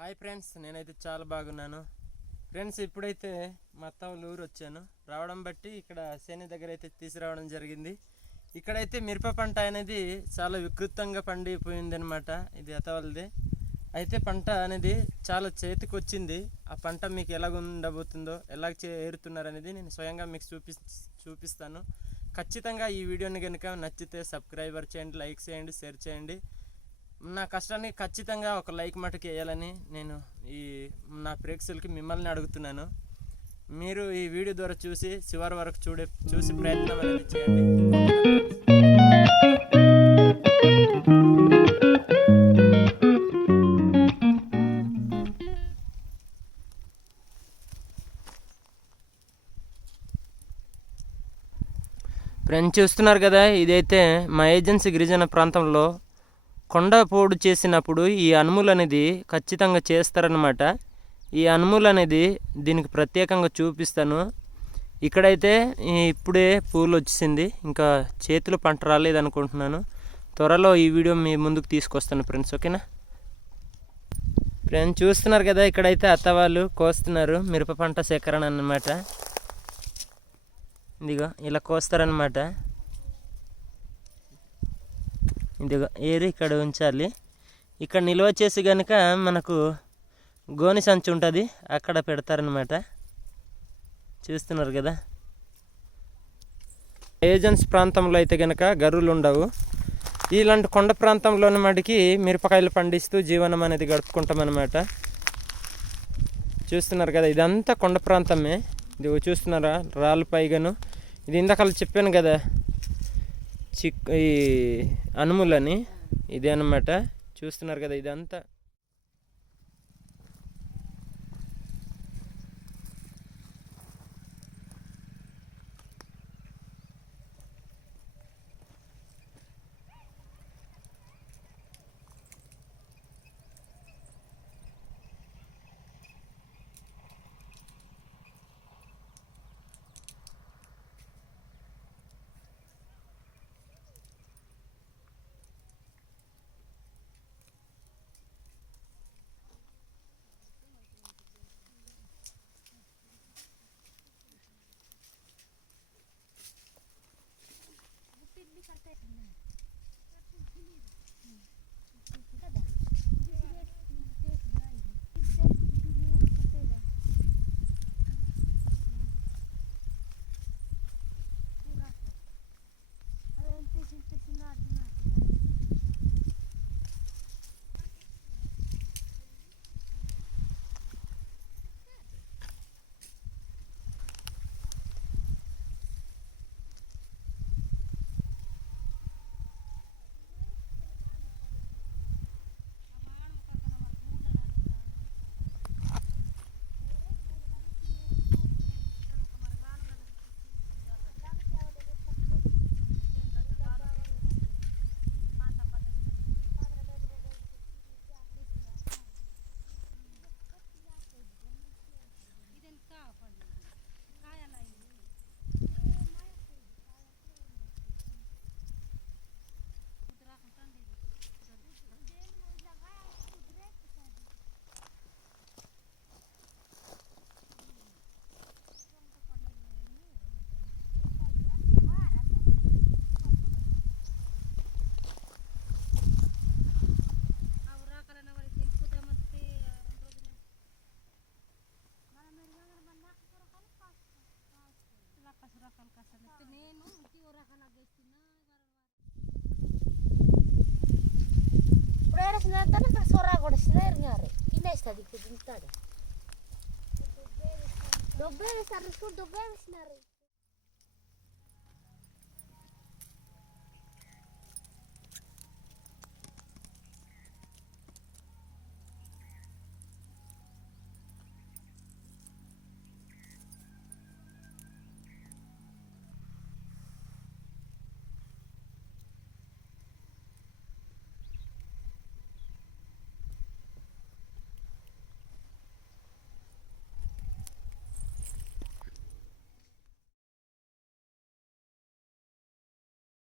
Hi friends నేనైతే చాలా బాగున్నాను. ఫ్రెండ్స్ ఇప్పుడైతే మా ఊరు వచ్చాను. రావడం బట్టి ఇక్కడ శని దగ్గర అయితే తీసుకురావడం జరిగింది. ఇక్కడైతే మిరప పంట అనేది చాలా వికృతంగా పండిపోయింది అనమాట ఇది అత్త అయితే పంట అనేది చాలా చేతికి వచ్చింది. ఆ పంట మీకు ఎలాగ ఉండబోతుందో ఎలా చేరుతున్నారు అనేది నేను స్వయంగా మీకు చూపి చూపిస్తాను. ఖచ్చితంగా ఈ వీడియోని కనుక నచ్చితే సబ్స్క్రైబర్ చేయండి లైక్ చేయండి షేర్ చేయండి. నా కష్టాన్ని ఖచ్చితంగా ఒక లైక్ మటుకు వేయాలని నేను ఈ నా ప్రేక్షకులకి మిమ్మల్ని అడుగుతున్నాను. మీరు ఈ వీడియో ద్వారా చూసి చివరి వరకు చూడే చూసి ప్రయత్నం అనేది చేయండి. ఫ్రెండ్స్ చూస్తున్నారు కదా ఇదైతే మా ఏజెన్సీ గిరిజన ప్రాంతంలో కొండ పోడు చేసినప్పుడు ఈ అనుములు అనేది ఖచ్చితంగా చేస్తారనమాట ఈ అనుములు అనేది దీనికి ప్రత్యేకంగా చూపిస్తాను. ఇక్కడైతే ఇప్పుడే పూలు వచ్చింది ఇంకా చేతులు పంట రాలేదనుకుంటున్నాను. త్వరలో ఈ వీడియో మీ ముందుకు తీసుకొస్తాను ఫ్రెండ్స్ ఓకేనా? ఫ్రెండ్స్ చూస్తున్నారు కదా ఇక్కడైతే అత్త వాళ్ళు కోస్తున్నారు మిరప పంట సేకరణ అన్నమాట. ఇదిగో ఇలా కోస్తారనమాట ఇదిగో ఏరి ఇక్కడ ఉంచాలి? ఇక్కడ నిల్వ చేసి కనుక మనకు గోని సంచి ఉంటుంది అక్కడ పెడతారనమాట చూస్తున్నారు కదా? ఏజెన్స్ ప్రాంతంలో అయితే కనుక గర్రులు ఉండవు. ఇలాంటి కొండ ప్రాంతంలోని మటుకి మిరపకాయలు పండిస్తూ జీవనం అనేది గడుపుకుంటాం అనమాట చూస్తున్నారు కదా ఇదంతా కొండ ప్రాంతమే. ఇది చూస్తున్నారా? రాళ్ళు పైగాను. ఇది ఇందాక చెప్పాను కదా చిక్ ఈ అనుములని ఇదే అనమాట చూస్తున్నారు కదా ఇదంతా. నేను ಕೊಡಿಸಿದ್ರೆ ಇನ್ನ ಎಷ್ಟು ಅದಕ್ಕೆ ತಿಂತಾರೆ ದೊಬ್ಬೆ ಸರ್ ದೊಬ್ಬೆ